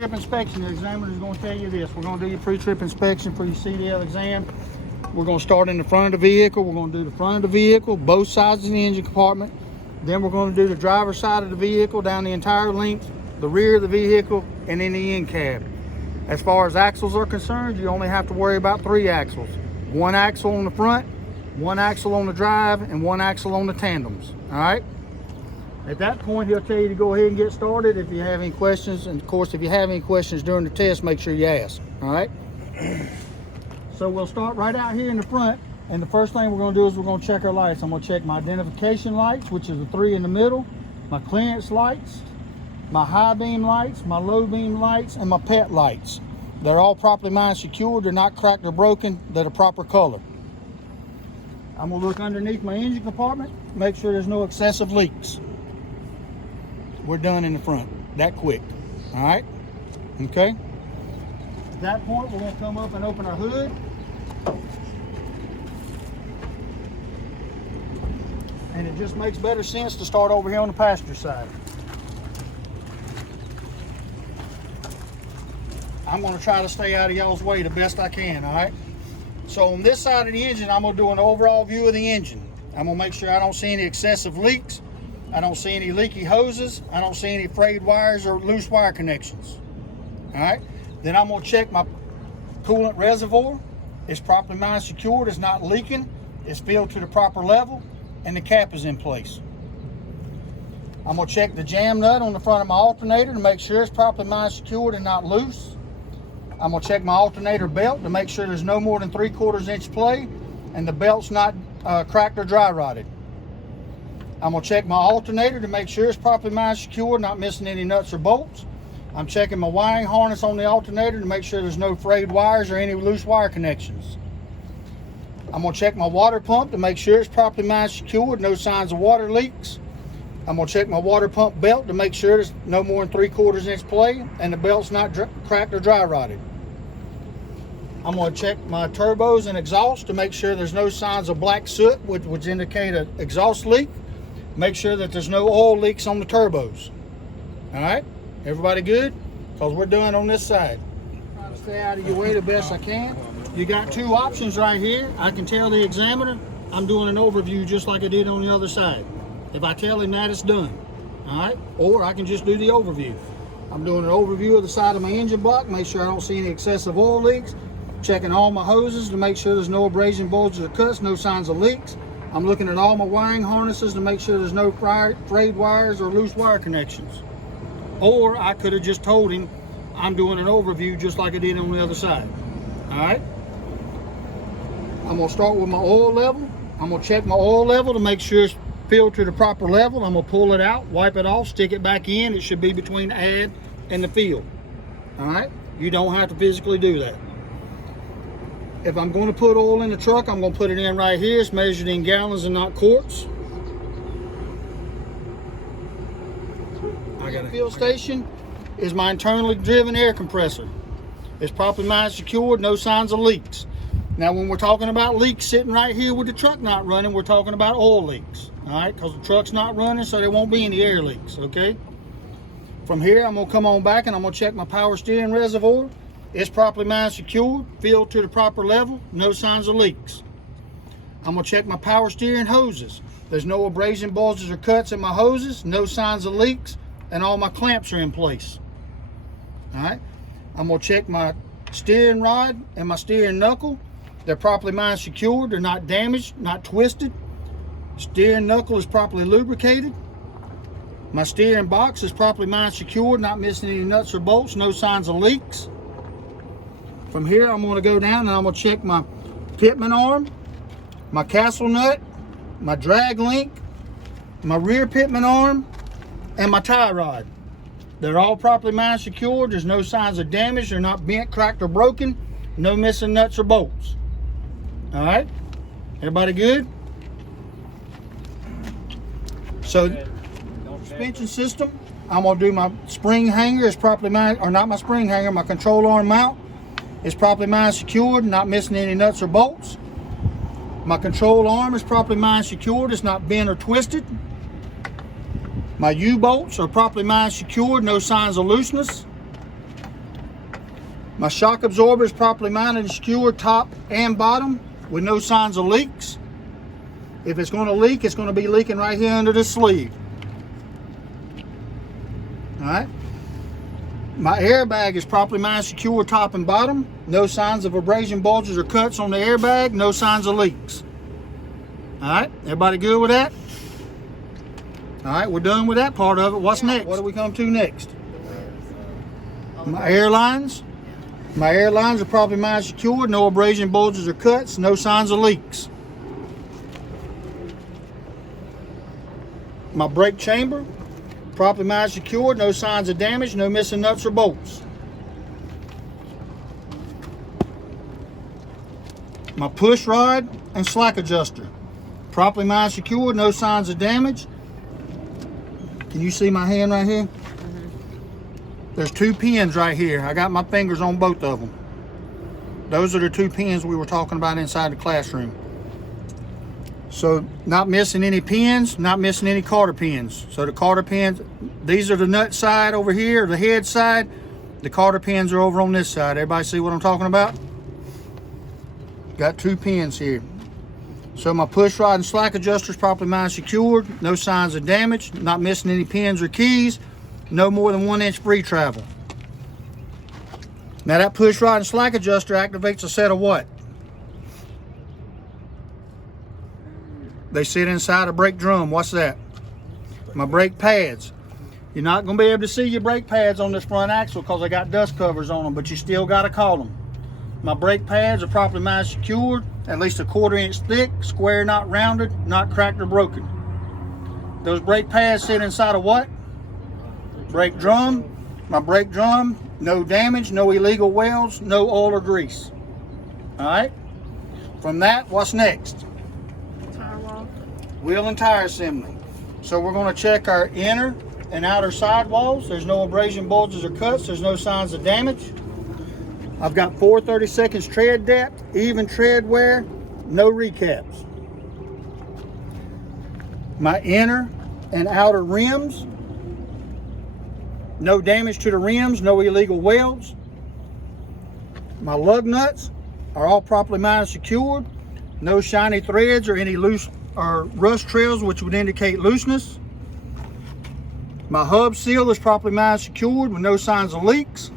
Trip inspection, the examiner is going to tell you this. We're going to do your pre-trip inspection for your CDL exam. We're going to start in the front of the vehicle. We're going to do the front of the vehicle, both sides of the engine compartment. Then we're going to do the driver's side of the vehicle down the entire length, the rear of the vehicle, and in the end cab. As far as axles are concerned, you only have to worry about 3 axles. 1 axle on the front, 1 axle on the drive, and 1 axle on the tandems. All right? At that point, he'll tell you to go ahead and get started if you have any questions. And of course, if you have any questions during the test, make sure you ask. All right? So we'll start right out here in the front. And the first thing we're going to do is we're going to check our lights. I'm going to check my identification lights, which is the 3 in the middle, my clearance lights, my high beam lights, my low beam lights, and my pet lights. They're all properly mine secured. They're not cracked or broken. They're the proper color. I'm going to look underneath my engine compartment, make sure there's no excessive leaks. We're done in the front, that quick. All right? Okay? At that point, we're going to come up and open our hood. And it just makes better sense to start over here on the passenger side. I'm going to try to stay out of y'all's way the best I can, all right? So on this side of the engine, I'm going to do an overall view of the engine. I'm going to make sure I don't see any excessive leaks. I don't see any leaky hoses. I don't see any frayed wires or loose wire connections. All right? Then I'm going to check my coolant reservoir. It's properly mine secured. It's not leaking. It's filled to the proper level. And the cap is in place. I'm going to check the jam nut on the front of my alternator to make sure it's properly mine secured and not loose. I'm going to check my alternator belt to make sure there's no more than 3/4 inch play and the belt's not cracked or dry rotted. I'm going to check my alternator to make sure it's properly mine secured, not missing any nuts or bolts. I'm checking my wiring harness on the alternator to make sure there's no frayed wires or any loose wire connections. I'm going to check my water pump to make sure it's properly mine secured, no signs of water leaks. I'm going to check my water pump belt to make sure there's no more than 3/4 inch play and the belt's not cracked or dry rotted. I'm going to check my turbos and exhaust to make sure there's no signs of black soot, which would indicate an exhaust leak. Make sure that there's no oil leaks on the turbos. All right? Everybody good? Because we're done on this side. Trying to stay out of your way the best I can. You got 2 options right here. I can tell the examiner I'm doing an overview just like I did on the other side. If I tell him that, it's done. All right? Or I can just do the overview. I'm doing an overview of the side of my engine block, make sure I don't see any excessive oil leaks. Checking all my hoses to make sure there's no abrasion, bulges, or cuts, no signs of leaks. I'm looking at all my wiring harnesses to make sure there's no frayed wires or loose wire connections. Or I could have just told him I'm doing an overview just like I did on the other side. All right? I'm going to start with my oil level. I'm going to check my oil level to make sure it's filled to the proper level. I'm going to pull it out, wipe it off, stick it back in. It should be between the add and the fill. All right? You don't have to physically do that. If I'm going to put oil in the truck, I'm going to put it in right here. It's measured in gallons and not quarts. I got a fill station is my internally driven air compressor. It's properly mine secured, no signs of leaks. Now, when we're talking about leaks sitting right here with the truck not running, we're talking about oil leaks. All right, because the truck's not running, so there won't be any air leaks. Okay. From here, I'm going to come on back and I'm going to check my power steering reservoir. It's properly mine secured, filled to the proper level, no signs of leaks. I'm going to check my power steering hoses. There's no abrasion, bulges, or cuts in my hoses, no signs of leaks, and all my clamps are in place. All right. I'm going to check my steering rod and my steering knuckle. They're properly mine secured. They're not damaged, not twisted. Steering knuckle is properly lubricated. My steering box is properly mine secured, not missing any nuts or bolts, no signs of leaks. From here, I'm going to go down and I'm going to check my pitman arm, my castle nut, my drag link, my rear pitman arm, and my tie rod. They're all properly mine secured. There's no signs of damage. They're not bent, cracked, or broken. No missing nuts or bolts. All right? Everybody good? So, suspension system, I'm going to do my spring hanger. It's properly mine, or not my spring hanger, my control arm mount. It's properly mine secured, not missing any nuts or bolts. My control arm is properly mine secured. It's not bent or twisted. My U-bolts are properly mine secured, no signs of looseness. My shock absorber is properly mounted and secured top and bottom with no signs of leaks. If it's going to leak, it's going to be leaking right here under the sleeve. All right. My airbag is properly mounted, secured top and bottom. No signs of abrasion, bulges, or cuts on the airbag. No signs of leaks. All right. Everybody good with that? All right. We're done with that part of it. What's next? What do we come to next? My airlines. My airlines are properly mounted, secured. No abrasion, bulges, or cuts. No signs of leaks. My brake chamber, properly mounted, secured. No signs of damage. No missing nuts or bolts. My push rod and slack adjuster, properly mounted, secured. No signs of damage. Can you see my hand right here? There's 2 pins right here. I got my fingers on both of them. Those are the 2 pins we were talking about inside the classroom. So not missing any pins, not missing any cotter pins. So the cotter pins, these are the nut side over here, the head side. The cotter pins are over on this side. Everybody see what I'm talking about? Got 2 pins here. So my push rod and slack adjuster is properly mounted, secured. No signs of damage, not missing any pins or keys. No more than 1 inch free travel. Now that push rod and slack adjuster activates a set of what? They sit inside a brake drum. What's that? My brake pads. You're not going to be able to see your brake pads on this front axle because they got dust covers on them, but you still got to call them. My brake pads are properly mounted, secured, at least a 1/4 inch thick, square, not rounded, not cracked or broken. Those brake pads sit inside of what? Brake drum. My brake drum, no damage, no illegal welds, no oil or grease. All right. From that, what's next? Tire wall. Wheel and tire assembly. So we're going to check our inner and outer sidewalls. There's no abrasion, bulges, or cuts. There's no signs of damage. I've got 4/32 tread depth, even tread wear, no recaps. My inner and outer rims, no damage to the rims, no illegal welds. My lug nuts are all properly mounted, secured. No shiny threads or any loose or rust trails which would indicate looseness. My hub seal is properly mounted, secured with no signs of leaks.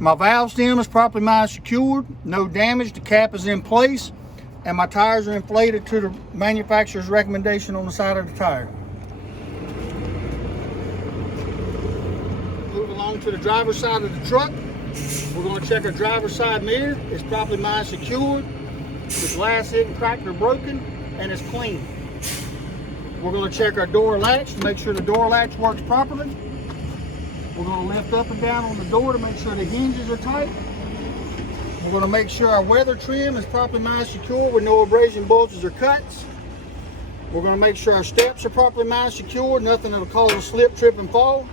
My valve stem is properly mounted, secured, no damage. The cap is in place, and my tires are inflated to the manufacturer's recommendation on the side of the tire. Move along to the driver's side of the truck. We're going to check our driver's side mirror. It's properly mounted, secured. The glass isn't cracked or broken, and it's clean. We're going to check our door latch to make sure the door latch works properly. We're going to lift up and down on the door to make sure the hinges are tight. We're going to make sure our weather trim is properly mounted, secure with no abrasion, bulges, or cuts. We're going to make sure our steps are properly mounted, secure, nothing that'll cause a slip, trip, and fall.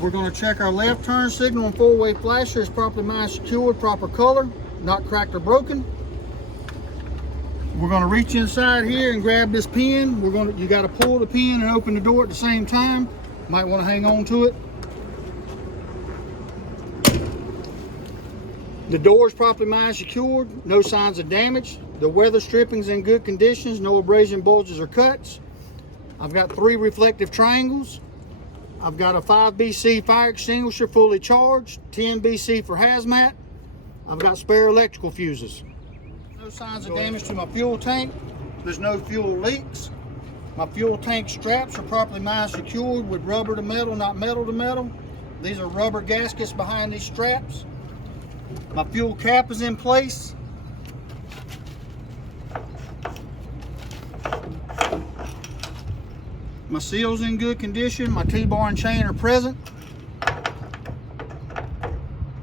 We're going to check our left turn signal and four-way flasher is properly mounted, secured, proper color, not cracked or broken. We're going to reach inside here and grab this pin. You got to pull the pin and open the door at the same time. Might want to hang on to it. The door is properly mounted, secured, no signs of damage. The weather stripping's in good conditions, no abrasion, bulges, or cuts. I've got 3 reflective triangles. I've got a 5 BC fire extinguisher fully charged, 10 BC for hazmat. I've got spare electrical fuses. No signs of damage to my fuel tank. There's no fuel leaks. My fuel tank straps are properly mounted, secured with rubber to metal, not metal to metal. These are rubber gaskets behind these straps. My fuel cap is in place. My seal's in good condition. My T-bar and chain are present.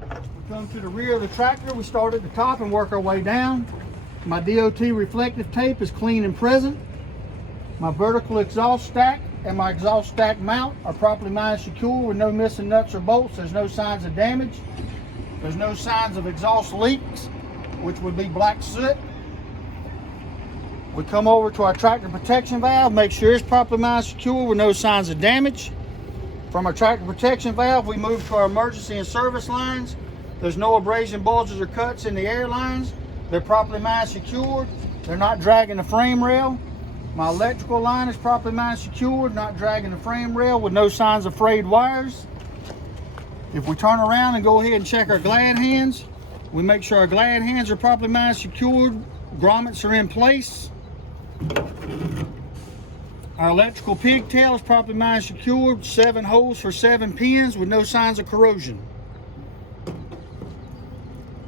We come to the rear of the tractor. We start at the top and work our way down. My DOT reflective tape is clean and present. My vertical exhaust stack and my exhaust stack mount are properly mounted, secure with no missing nuts or bolts. There's no signs of damage. There's no signs of exhaust leaks, which would be black soot. We come over to our tractor protection valve, make sure it's properly mounted, secure with no signs of damage. From our tractor protection valve, we move to our emergency and service lines. There's no abrasion, bulges, or cuts in the Airlines. They're properly mined secured. They're not dragging the frame rail. My electrical line is properly mined secured, not dragging the frame rail with no signs of frayed wires. If we turn around and go ahead and check our glad hands, we make sure our glad hands are properly mined secured. Grommets are in place. Our electrical pigtail is properly mined secured. 7 holes for 7 pins with no signs of corrosion.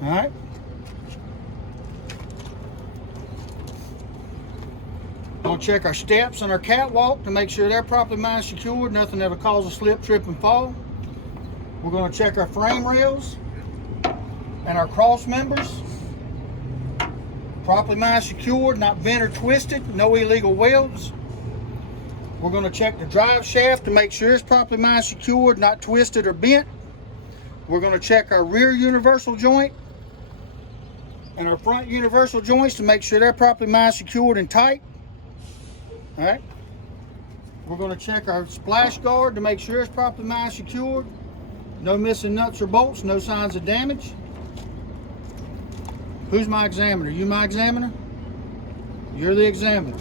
All right. We'll check our steps and our catwalk to make sure they're properly mined secured. Nothing that'll cause a slip, trip, and fall. We're going to check our frame rails and our cross members. Properly mined secured, not bent or twisted, no illegal welds. We're going to check the drive shaft to make sure it's properly mined secured, not twisted or bent. We're going to check our rear universal joint and our front universal joints to make sure they're properly mined secured and tight. All right. We're going to check our splash guard to make sure it's properly mined secured. No missing nuts or bolts, no signs of damage. Who's my examiner? You my examiner? You're the examiner.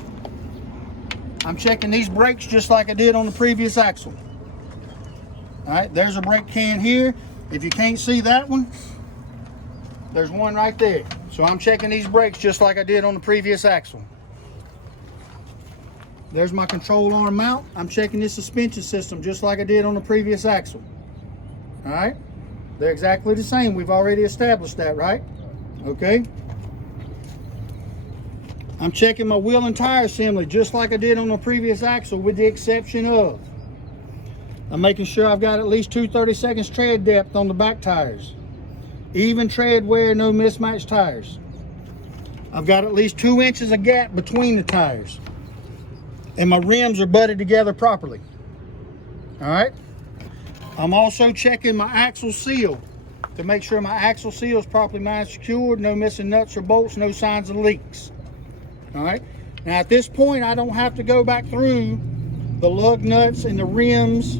I'm checking these brakes just like I did on the previous axle. All right, there's a brake can here. If you can't see that one, there's one right there. So I'm checking these brakes just like I did on the previous axle. There's my control arm mount. I'm checking this suspension system just like I did on the previous axle. All right, they're exactly the same. We've already established that, right? Okay. I'm checking my wheel and tire assembly just like I did on the previous axle, with the exception of I'm making sure I've got at least 2 30-seconds tread depth on the back tires. Even tread wear, no mismatched tires. I've got at least 2 inches of gap between the tires. And my rims are butted together properly. All right. I'm also checking my axle seal to make sure my axle seal is properly mined secured, no missing nuts or bolts, no signs of leaks. All right. Now at this point, I don't have to go back through the lug nuts and the rims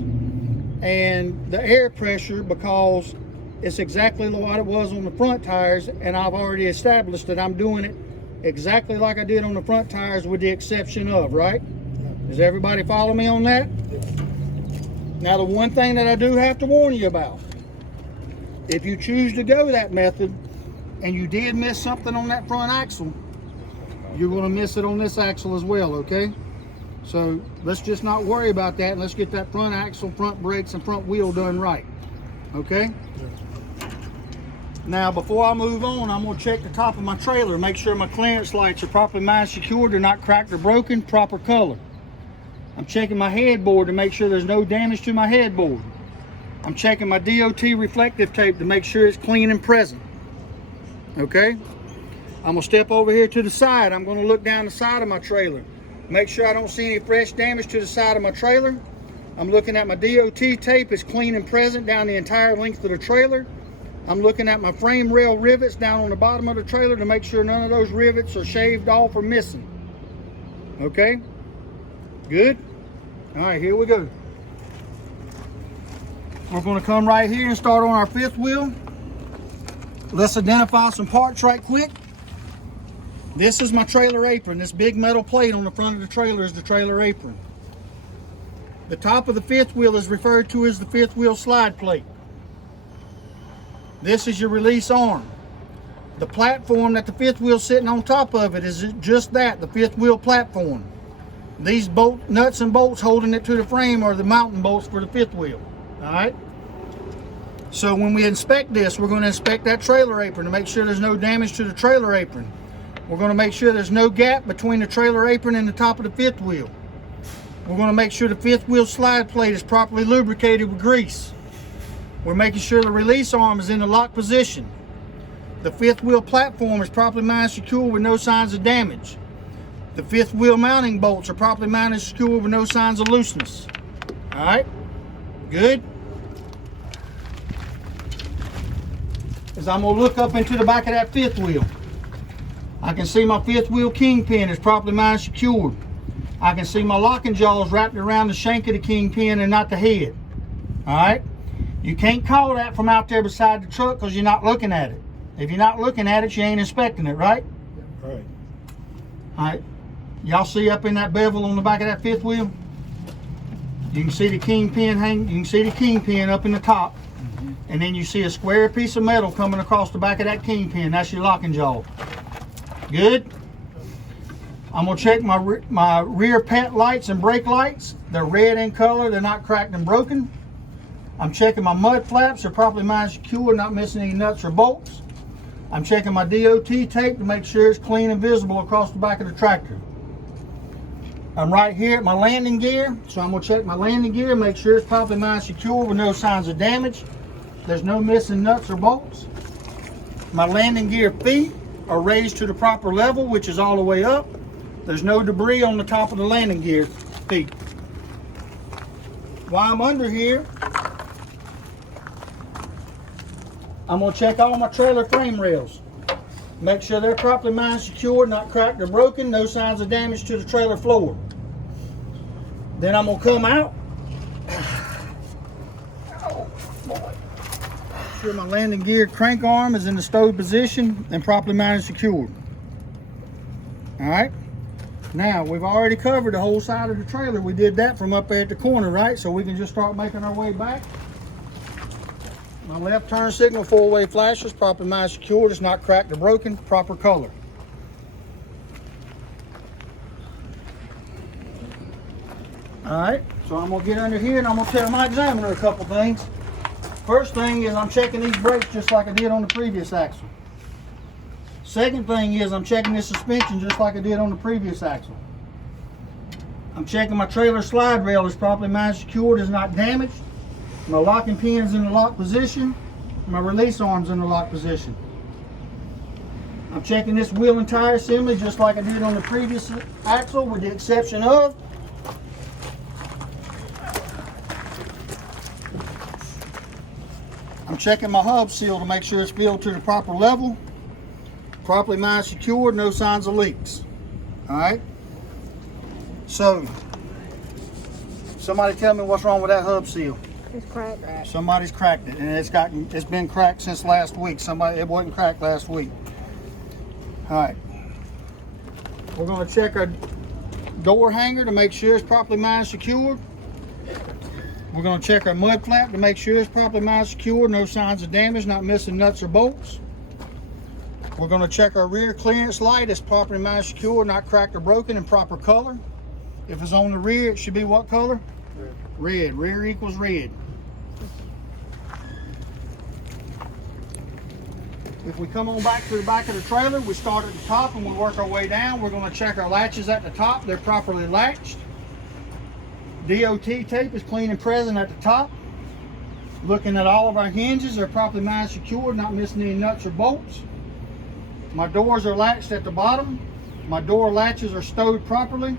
and the air pressure, because it's exactly what it was on the front tires, and I've already established that I'm doing it exactly like I did on the front tires, with the exception of, right? Does everybody follow me on that? Now the one thing that I do have to warn you about, if you choose to go that method and you did miss something on that front axle, you're going to miss it on this axle as well, okay? So let's just not worry about that, and let's get that front axle, front brakes, and front wheel done right, okay? Now before I move on, I'm going to check the top of my trailer, make sure my clearance lights are properly mined secured, they're not cracked or broken, proper color. I'm checking my headboard to make sure there's no damage to my headboard. I'm checking my DOT reflective tape to make sure it's clean and present, okay? I'm gonna step over here to the side. I'm gonna look down the side of my trailer. Make sure I don't see any fresh damage to the side of my trailer. I'm looking at my DOT tape. It's clean and present down the entire length of the trailer. I'm looking at my frame rail rivets down on the bottom of the trailer to make sure none of those rivets are shaved off or missing. Okay? Good? All right, here we go. We're gonna come right here and start on our 5th wheel. Let's identify some parts right quick. This is my trailer apron. This big metal plate on the front of the trailer is the trailer apron. The top of the 5th wheel is referred to as the 5th wheel slide plate. This is your release arm. The platform that the 5th wheel sitting on top of it is just that, the 5th wheel platform. These nuts and bolts holding it to the frame are the mounting bolts for the 5th wheel. All right. So when we inspect this, we're going to inspect that trailer apron to make sure there's no damage to the trailer apron. We're going to make sure there's no gap between the trailer apron and the top of the 5th wheel. We're going to make sure the 5th wheel slide plate is properly lubricated with grease. We're making sure the release arm is in the lock position. The 5th wheel platform is properly mined secure with no signs of damage. The 5th wheel mounting bolts are properly mined and secure with no signs of looseness. All right, good. As I'm going to look up into the back of that 5th wheel, I can see my 5th wheel kingpin is properly mined secured. I can see my locking jaws wrapped around the shank of the kingpin and not the head. All right. You can't call that from out there beside the truck because you're not looking at it. If you're not looking at it, you ain't inspecting it, right? Right. All right. Y'all see up in that bevel on the back of that fifth wheel? You can see the kingpin hang. You can see the kingpin up in the top, and then you see a square piece of metal coming across the back of that kingpin. That's your locking jaw. Good. I'm gonna check my rear pant lights and brake lights. They're red in color. They're not cracked and broken. I'm checking my mud flaps. They're properly lined secure, not missing any nuts or bolts. I'm checking my DOT tape to make sure it's clean and visible across the back of the tractor. I'm right here at my landing gear, so I'm gonna check my landing gear, make sure it's properly lined secure with no signs of damage. There's no missing nuts or bolts. My landing gear feet are raised to the proper level, which is all the way up. There's no debris on the top of the landing gear feet. While I'm under here, I'm gonna check all my trailer frame rails. Make sure they're properly lined secure, not cracked or broken, no signs of damage to the trailer floor. Then I'm gonna come out. Oh boy. Make sure my landing gear crank arm is in the stowed position and properly mounted and secured. All right. Now, we've already covered the whole side of the trailer. We did that from up there at the corner, right? So we can just start making our way back. My left turn signal four-way flashes, properly mounted secured. It's not cracked or broken, proper color. All right, so I'm gonna get under here and I'm gonna tell my examiner a couple things. First thing is I'm checking these brakes just like I did on the previous axle. Second thing is I'm checking this suspension just like I did on the previous axle. I'm checking my trailer slide rail is properly mounted secured, is not damaged. My locking pin's in the lock position. My release arm's in the lock position. I'm checking this wheel and tire assembly just like I did on the previous axle, with the exception of I'm checking my hub seal to make sure it's filled to the proper level. Properly mounted secured, no signs of leaks. All right. So, somebody tell me what's wrong with that hub seal. It's cracked. Somebody's cracked it, and it's been cracked since last week. It wasn't cracked last week. All right. We're going to check our door hanger to make sure it's properly mounted secured. We're going to check our mud flap to make sure it's properly mounted secured, no signs of damage, not missing nuts or bolts. We're going to check our rear clearance light. It's properly mounted secure, not cracked or broken, in proper color. If it's on the rear, it should be what color? Red. Rear equals red. If we come on back to the back of the trailer, we start at the top and we work our way down. We're going to check our latches at the top. They're properly latched. DOT tape is clean and present at the top. Looking at all of our hinges, they're properly mounted secured, not missing any nuts or bolts. My doors are latched at the bottom. My door latches are stowed properly.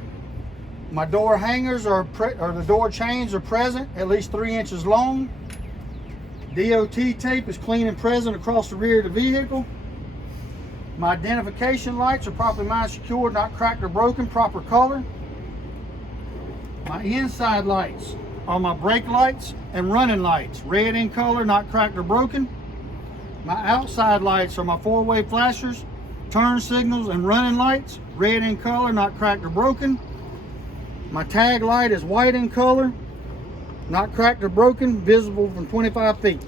My door hangers or the door chains are present, at least 3 inches long. DOT tape is clean and present across the rear of the vehicle. My identification lights are properly mounted secured, not cracked or broken, proper color. My inside lights are my brake lights and running lights, red in color, not cracked or broken. My outside lights are my four-way flashers, turn signals, and running lights, red in color, not cracked or broken. My tag light is white in color, not cracked or broken, visible from 25 feet.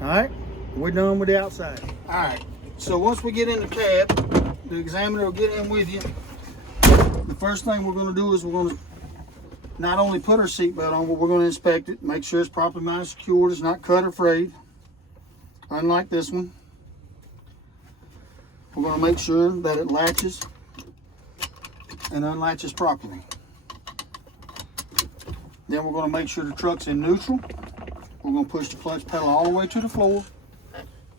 All right, we're done with the outside. All right, so once we get in the cab, the examiner will get in with you. The first thing we're going to do is we're going to not only put our seatbelt on, but we're going to inspect it, make sure it's properly mounted secured, it's not cut or frayed. Unlike this one, we're going to make sure that it latches and unlatches properly. Then we're going to make sure the truck's in neutral. We're going to push the clutch pedal all the way to the floor,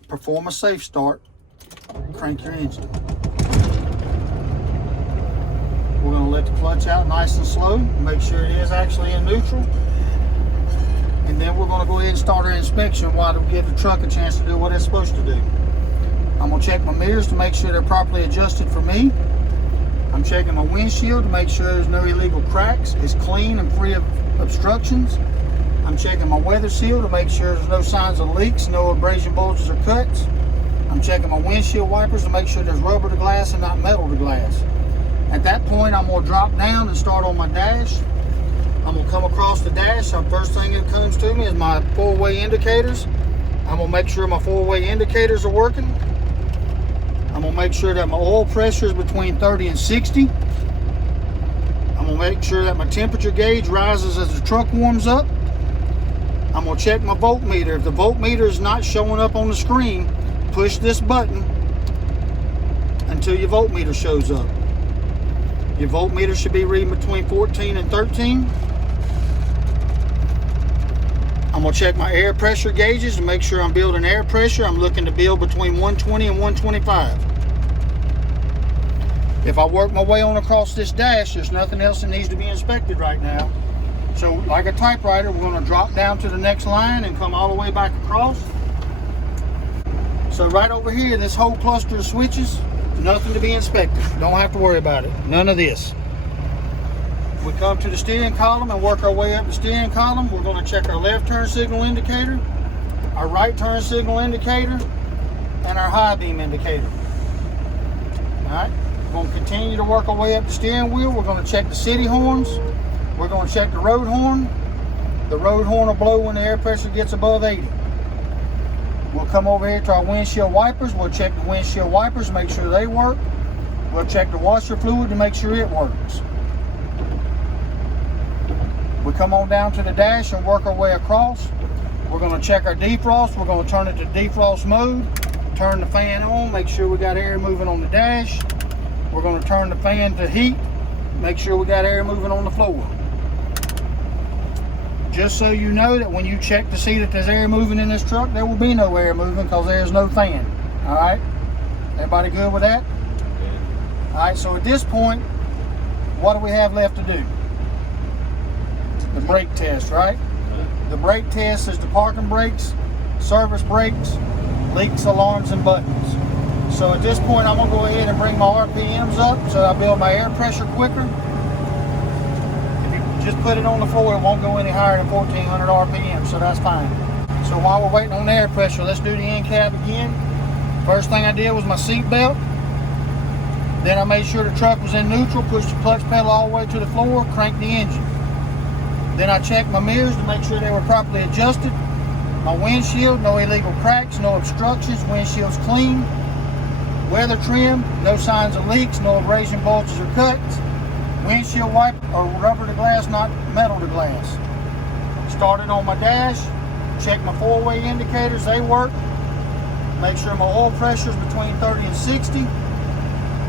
perform a safe start, crank your engine. We're going to let the clutch out nice and slow, make sure it is actually in neutral. And then we're going to go ahead and start our inspection while we give the truck a chance to do what it's supposed to do. I'm going to check my mirrors to make sure they're properly adjusted for me. I'm checking my windshield to make sure there's no illegal cracks. It's clean and free of obstructions. I'm checking my weather seal to make sure there's no signs of leaks, no abrasion bulges or cuts. I'm checking my windshield wipers to make sure there's rubber to glass and not metal to glass. At that point, I'm going to drop down and start on my dash. I'm going to come across the dash. The first thing that comes to me is my four-way indicators. I'm going to make sure my four-way indicators are working. I'm going to make sure that my oil pressure is between 30 and 60. I'm going to make sure that my temperature gauge rises as the truck warms up. I'm going to check my voltmeter. If the voltmeter is not showing up on the screen, push this button until your voltmeter shows up. Your voltmeter should be reading between 14 and 13. I'm going to check my air pressure gauges to make sure I'm building air pressure. I'm looking to build between 120 and 125. If I work my way on across this dash, there's nothing else that needs to be inspected right now. So like a typewriter, we're going to drop down to the next line and come all the way back across. So right over here, this whole cluster of switches, nothing to be inspected. Don't have to worry about it. None of this. We come to the steering column and work our way up the steering column. We're going to check our left turn signal indicator, our right turn signal indicator, and our high beam indicator. All right. We're going to continue to work our way up the steering wheel. We're going to check the city horns. We're going to check the road horn. The road horn will blow when the air pressure gets above 80. We'll come over here to our windshield wipers. We'll check the windshield wipers, make sure they work. We'll check the washer fluid to make sure it works. We come on down to the dash and work our way across. We're going to check our defrost. We're going to turn it to defrost mode. Turn the fan on, make sure we got air moving on the dash. We're going to turn the fan to heat. Make sure we got air moving on the floor. Just so you know that when you check to see that there's air moving in this truck, there will be no air moving because there's no fan. All right? Everybody good with that? All right, so at this point, what do we have left to do? The brake test, right? The brake test is the parking brakes, service brakes, leaks, alarms, and buttons. So at this point, I'm going to go ahead and bring my RPMs up so I build my air pressure quicker. Just put it on the floor, it won't go any higher than 1400 RPM, so that's fine. So while we're waiting on the air pressure, let's do the end cap again. First thing I did was my seat belt. Then I made sure the truck was in neutral, pushed the clutch pedal all the way to the floor, cranked the engine. Then I checked my mirrors to make sure they were properly adjusted. My windshield, no illegal cracks, no obstructions, windshield's clean. Weather trim, no signs of leaks, no abrasion bulges or cuts. Windshield wiper or rubber to glass, not metal to glass. Started on my dash, check my four-way indicators, they work. Make sure my oil pressure is between 30 and 60.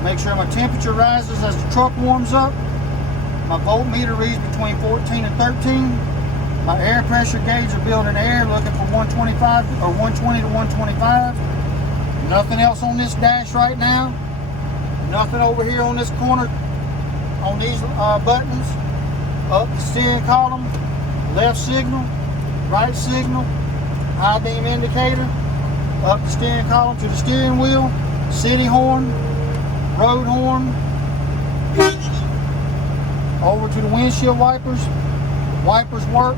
Make sure my temperature rises as the truck warms up. My voltmeter reads between 14 and 13. My air pressure gauge are building air, looking for 125 or 120 to 125. Nothing else on this dash right now. Nothing over here on this corner. On these buttons, up the steering column, left signal, right signal, high beam indicator, up the steering column to the steering wheel, city horn, road horn, over to the windshield wipers. Wipers work,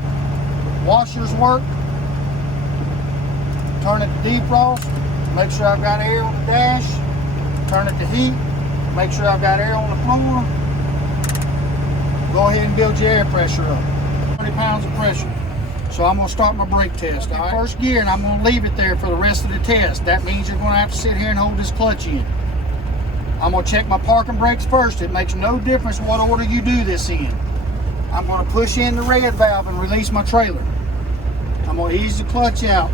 washers work. Turn it to defrost, make sure I've got air on the dash. Turn it to heat, make sure I've got air on the floor. Go ahead and build your air pressure up. 20 pounds of pressure. So I'm going to start my brake test. All right? First gear, and I'm going to leave it there for the rest of the test. That means you're going to have to sit here and hold this clutch in. I'm going to check my parking brakes first. It makes no difference what order you do this in. I'm going to push in the red valve and release my trailer. I'm going to ease the clutch out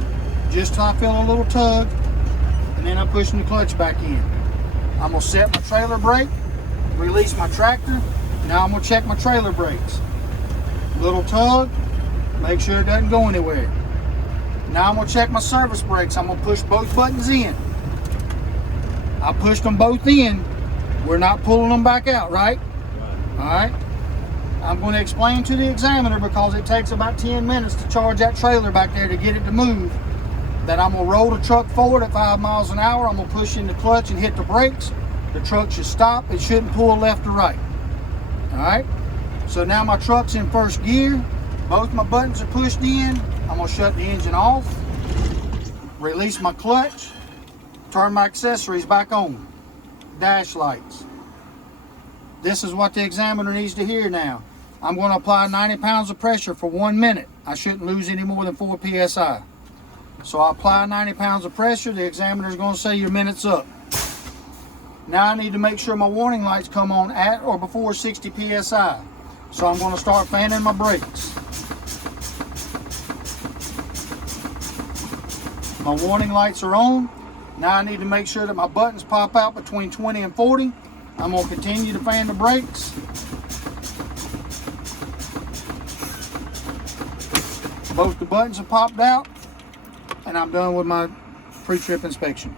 just till I feel a little tug, and then I'm pushing the clutch back in. I'm going to set my trailer brake, release my tractor. Now I'm going to check my trailer brakes. Little tug, make sure it doesn't go anywhere. Now I'm going to check my service brakes. I'm going to push both buttons in. I pushed them both in. We're not pulling them back out, right? All right. I'm going to explain to the examiner, because it takes about 10 minutes to charge that trailer back there to get it to move, that I'm going to roll the truck forward at 5 miles an hour. I'm going to push in the clutch and hit the brakes. The truck should stop. It shouldn't pull left or right. All right, so now my truck's in first gear. Both my buttons are pushed in. I'm gonna shut the engine off, release my clutch, turn my accessories back on. Dash lights. This is what the examiner needs to hear now. I'm gonna apply 90 pounds of pressure for 1 minute. I shouldn't lose any more than 4 PSI. So I apply 90 pounds of pressure. The examiner is gonna say your minute's up. Now I need to make sure my warning lights come on at or before 60 PSI. So I'm gonna start fanning my brakes. My warning lights are on. Now I need to make sure that my buttons pop out between 20 and 40. I'm gonna continue to fan the brakes. Both the buttons have popped out, and I'm done with my pre-trip inspection.